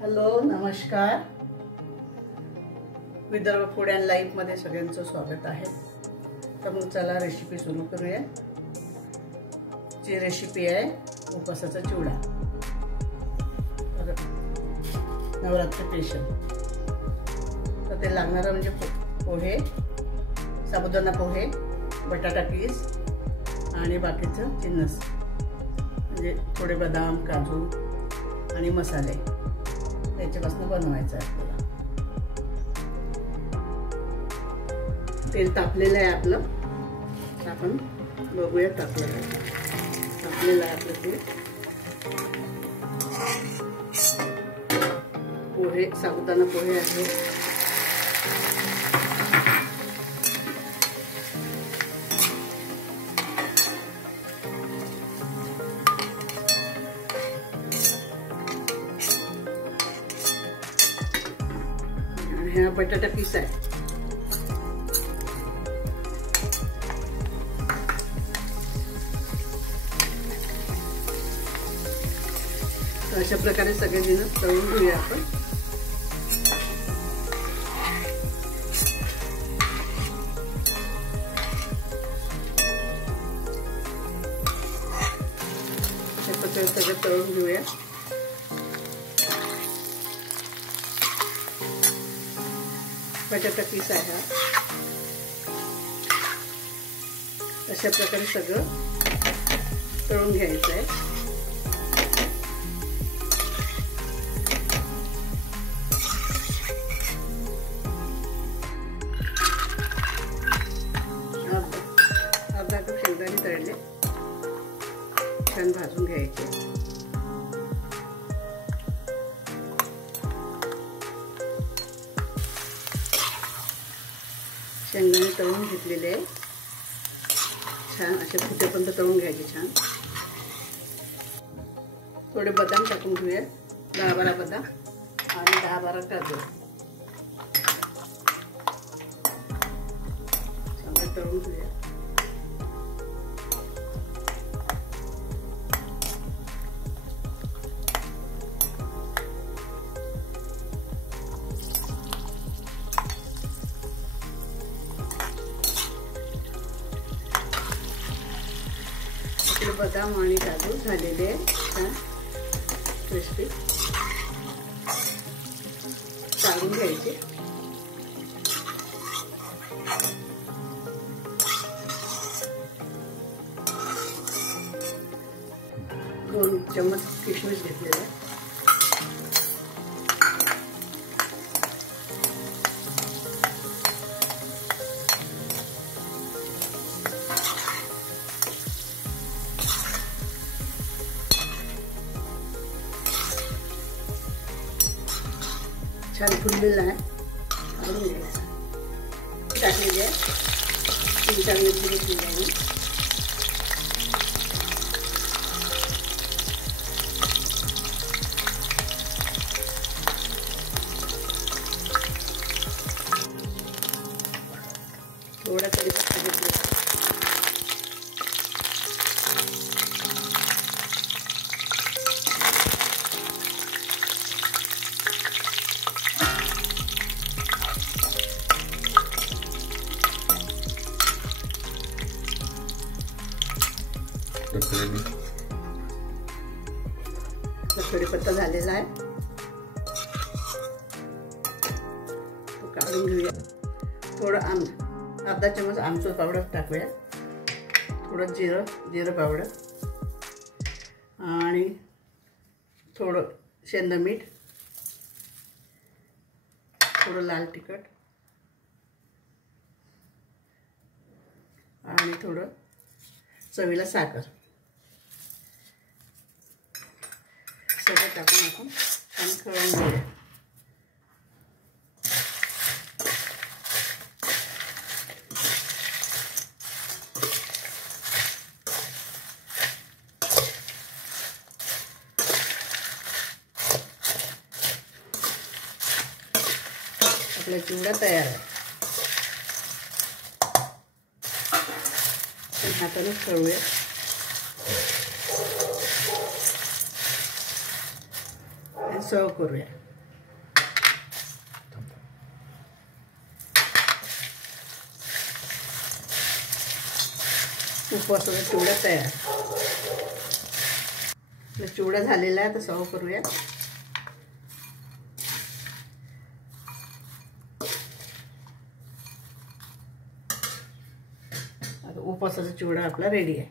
Hello नमस्कार. Vidarbha food and life मध्ये सगळ्यांचं स्वागत आहे. तर मग चला रेसिपी सुरू करूया. जी रेसिपी आहे उपासाचा चिवडा. नवरात्र स्पेशल. तर ते लागणारं म्हणजे पोहे, साबुदाणा पोहे, बटाटा कीस आणि बाकीचं जिन्नस म्हणजे थोडे बदाम, काजू आणि मसाले त्याच्यापासून बनवायचं आहे आपल्याला. तेल तापलेलं आहे आपलं. आपण बघूया तापलेलं आहे आपलं तेल. पोहे, साबुदाणा पोहे आहे. आणि हा बटाटा पीस आहे. अशा प्रकारे सगळे जिन्नस तळून घेऊया आपण. अशा प्रकारे सगळं तळून घेऊया. बटाटा पीस आहे हा. अशा प्रकारे सगळं तळून घ्यायचं आहे. अर्धा कप शेंगदाणे तळले छान भाजून घ्यायचे. शेंगदाणे तळून घेतलेले आहे. छान असे फुटेपर्यंत तळून घ्यायचे. छान थोडे बदाम टाकून घेऊया. 10-12 बदाम आणि 10-12 काजू चांगलं तळून घेऊया. बदाम आणि काजू झालेले छान क्रिस्पी. काढून घ्यायचे. दोन चम्मच किशमिश घेतलेले. छान फुललेलं आहे. काढून घ्यायचं. टाकलेली आहे 3-4 मिरची घेतलेली आहे. थोडा कढीपत्ता घेतला. कढीपत्ता झालेला आहे. तो काढून घेऊया. थोडं अर्धा चम्मच आमचूर पावडर टाकूया. थोडं जिरं पावडर आणि थोडं शेंदा मीठ, थोडं लाल तिखट आणि थोडं चवीला साखर सगळं टाकून आपण छान खवळून घेऊया. आपला चिवडा तयार आहे. हाताने खवळूया. सर्व करूया. उपवासाचा चिवडा तयार. चिवडा झालेला आहे, आता सर्व करूया. आता उपवासाचा चिवडा आपला रेडी आहे.